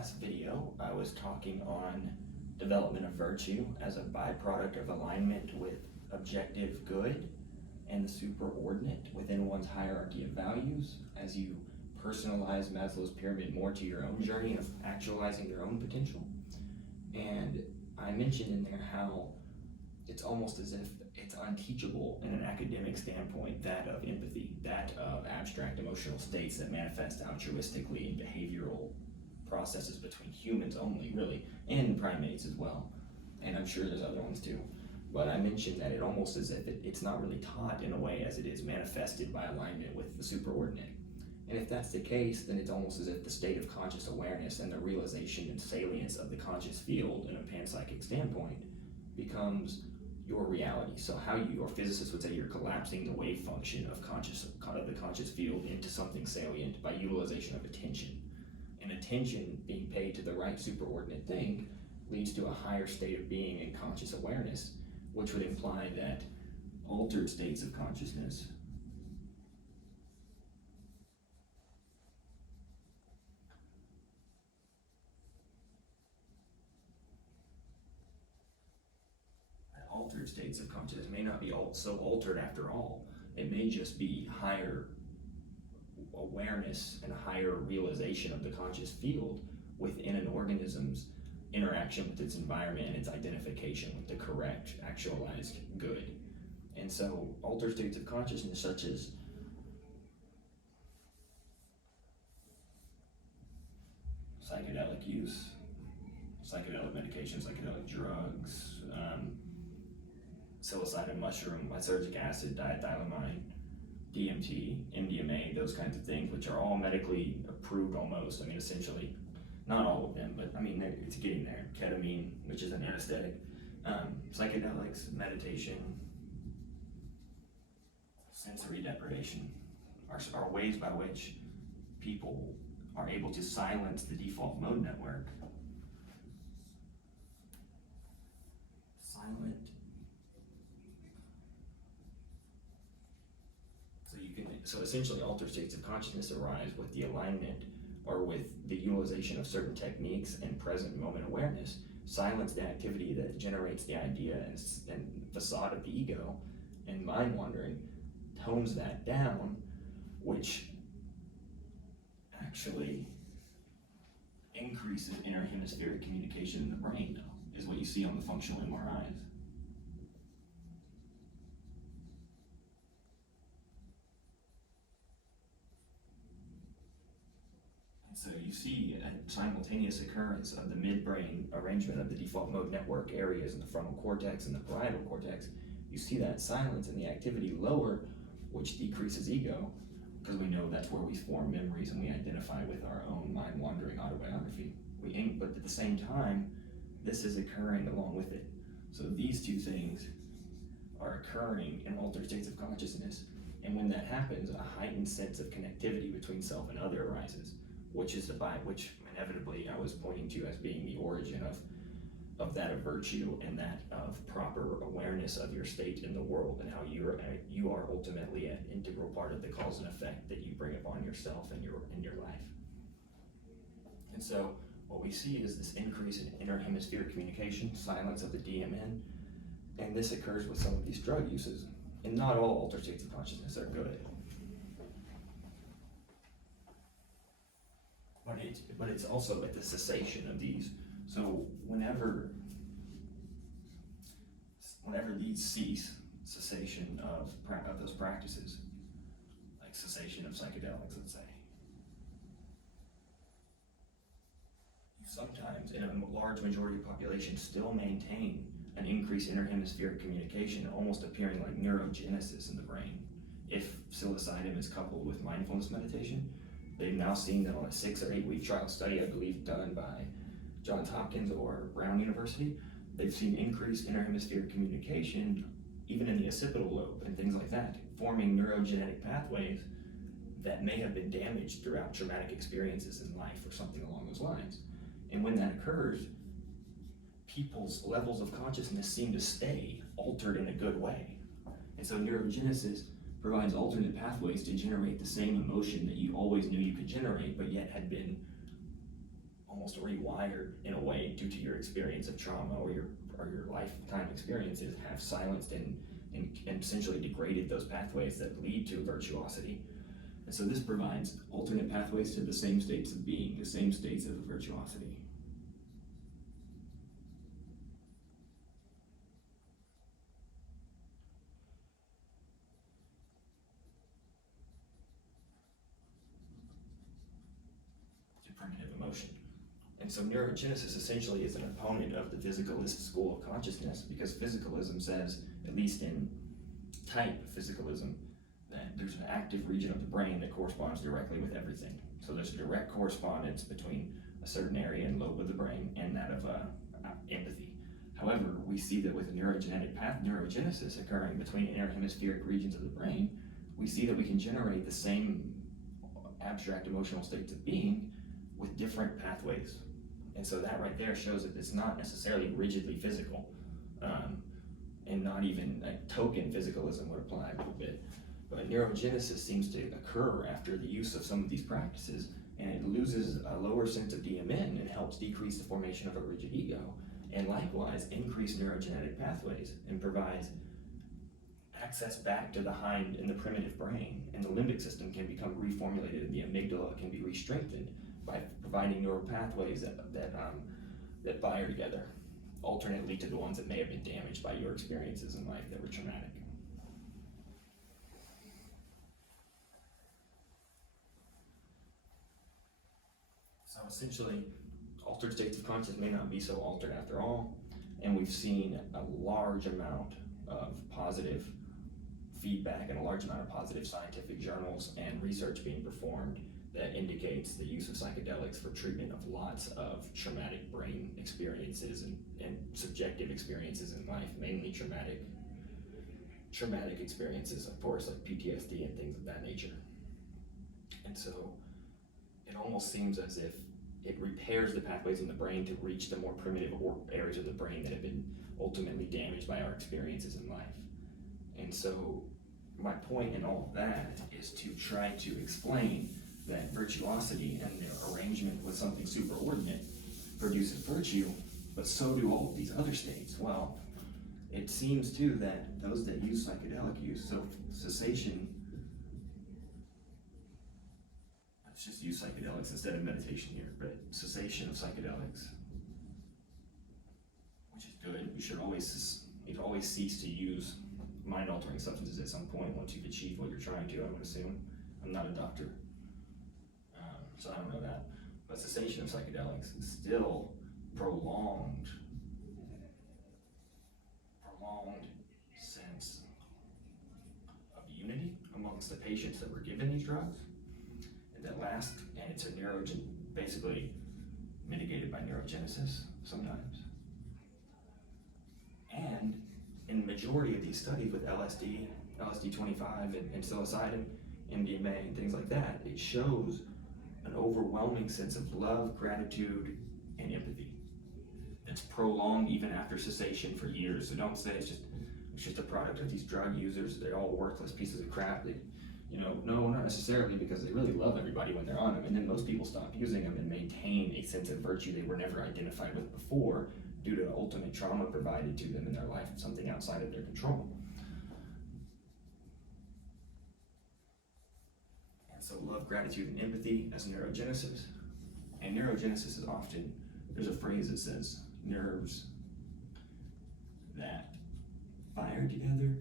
last video, I was talking on development of virtue as a byproduct of alignment with objective good and the superordinate within one's hierarchy of values as you personalize Maslow's pyramid more to your own journey of actualizing your own potential. And I mentioned in there how it's almost as if it's unteachable in an academic standpoint, that of empathy, that of abstract emotional states that manifest altruistically in behavioral processes between humans only, really, and primates as well. And I'm sure there's other ones too. But I mentioned that it almost as if it's not really taught in a way as it is manifested by alignment with the superordinate. And if that's the case, then it's almost as if the state of conscious awareness and the realization and salience of the conscious field in a panpsychic standpoint becomes your reality. So how you, or physicists would say, you're collapsing the wave function of the conscious field into something salient by utilization of attention. And attention being paid to the right superordinate thing leads to a higher state of being and conscious awareness, which would imply that altered states of consciousness may not be so altered after all. It may just be higher awareness and higher realization of the conscious field within an organism's interaction with its environment and its identification with the correct, actualized good. And so altered states of consciousness such as psychedelic use, psychedelic medications, psychedelic drugs, psilocybin mushroom, lysergic acid, diethylamine, DMT, MDMA, those kinds of things, which are all medically approved almost. I mean, essentially, not all of them, but I mean, it's getting there. Ketamine, which is an anesthetic, psychedelics, meditation, sensory deprivation are ways by which people are able to silence the default mode network. So essentially, altered states of consciousness arise with the alignment or with the utilization of certain techniques and present moment awareness, silence the activity that generates the idea and facade of the ego, and mind wandering tones that down, which actually increases interhemispheric communication in the brain, is what you see on the functional MRIs. So you see a simultaneous occurrence of the midbrain arrangement of the default mode network areas in the frontal cortex and the parietal cortex. You see that silence and the activity lower, which decreases ego, because we know that's where we form memories and we identify with our own mind-wandering autobiography. But at the same time, this is occurring along with it. So these two things are occurring in altered states of consciousness. And when that happens, a heightened sense of connectivity between self and other arises, which inevitably I was pointing to as being the origin of that of virtue and that of proper awareness of your state in the world and how you are ultimately an integral part of the cause and effect that you bring upon yourself and your life. And so what we see is this increase in interhemispheric communication, silence of the DMN, and this occurs with some of these drug uses. And not all altered states of consciousness are good. But it's also at the cessation of these. So whenever these cease, cessation of those practices, like cessation of psychedelics, let's say, you sometimes, in a large majority of population, still maintain an increased interhemispheric communication, almost appearing like neurogenesis in the brain. If psilocybin is coupled with mindfulness meditation, they've now seen that on a 6 or 8 week trial study, I believe done by Johns Hopkins or Brown University, they've seen increased interhemispheric communication even in the occipital lobe and things like that, forming neurogenetic pathways that may have been damaged throughout traumatic experiences in life or something along those lines. And when that occurs, people's levels of consciousness seem to stay altered in a good way. And so neurogenesis provides alternate pathways to generate the same emotion that you always knew you could generate, but yet had been almost rewired in a way due to your experience of trauma or your lifetime experiences have silenced and essentially degraded those pathways that lead to virtuosity. And so this provides alternate pathways to the same states of being, the same states of virtuosity. To primitive emotion. And so neurogenesis essentially is an opponent of the physicalist school of consciousness, because physicalism says, at least in type physicalism, that there's an active region of the brain that corresponds directly with everything. So there's a direct correspondence between a certain area and lobe of the brain and that of empathy. However, we see that with neurogenetic neurogenesis occurring between interhemispheric regions of the brain, we see that we can generate the same abstract emotional states of being with different pathways. And so that right there shows that it's not necessarily rigidly physical, and not even like token physicalism would apply a little bit. But neurogenesis seems to occur after the use of some of these practices, and it loses a lower sense of DMN and helps decrease the formation of a rigid ego, and likewise increase neurogenetic pathways and provides access back to the hind and the primitive brain, and the limbic system can become reformulated and the amygdala can be re-strengthened by providing neural pathways that fire together, alternately to the ones that may have been damaged by your experiences in life that were traumatic. So essentially, altered states of consciousness may not be so altered after all, and we've seen a large amount of positive feedback and a large amount of positive scientific journals and research being performed that indicates the use of psychedelics for treatment of lots of traumatic brain experiences and subjective experiences in life, mainly traumatic experiences, of course, like PTSD and things of that nature. And so it almost seems as if it repairs the pathways in the brain to reach the more primitive areas of the brain that have been ultimately damaged by our experiences in life. And so my point in all of that is to try to explain that virtuosity and their arrangement with something superordinate produces virtue, but so do all of these other states. Well, it seems too that those that use psychedelic use, so cessation, let's just use psychedelics instead of meditation here, but cessation of psychedelics, which is good. You'd always cease to use mind-altering substances at some point once you've achieved what you're trying to, I would assume. I'm not a doctor, so I don't know that. But cessation of psychedelics is still prolonged sense of unity amongst the patients that were given these drugs, and it's a basically mitigated by neurogenesis sometimes. And in the majority of these studies with LSD 25 and psilocybin, MDMA and things like that, it shows an overwhelming sense of love, gratitude, and empathy. It's prolonged even after cessation for years. So don't say it's just a product of these drug users. They're all worthless pieces of crap. No, not necessarily, because they really love everybody when they're on them. And then most people stop using them and maintain a sense of virtue they were never identified with before due to ultimate trauma provided to them in their life, something outside of their control. And so love, gratitude, and empathy as neurogenesis. And neurogenesis is often, there's a phrase that says, nerves that fire together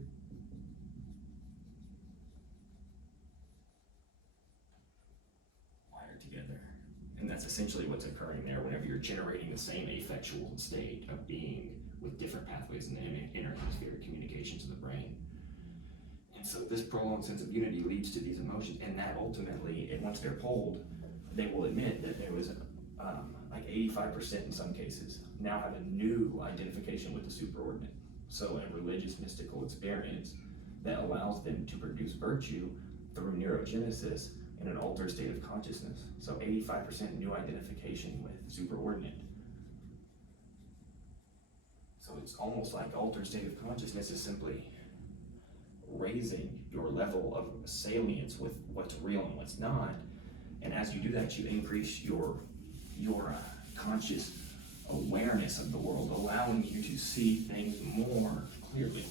and that's essentially what's occurring there whenever you're generating the same affectual state of being with different pathways in the interhemispheric communications in the brain. And so this prolonged sense of unity leads to these emotions, and that ultimately, once they're polled, they will admit that there was like 85% in some cases now have a new identification with the superordinate. So a religious mystical experience that allows them to produce virtue through neurogenesis in an altered state of consciousness. So 85% new identification with superordinate. So it's almost like altered state of consciousness is simply raising your level of salience with what's real and what's not. And as you do that, you increase your conscious awareness of the world, allowing you to see things more clearly.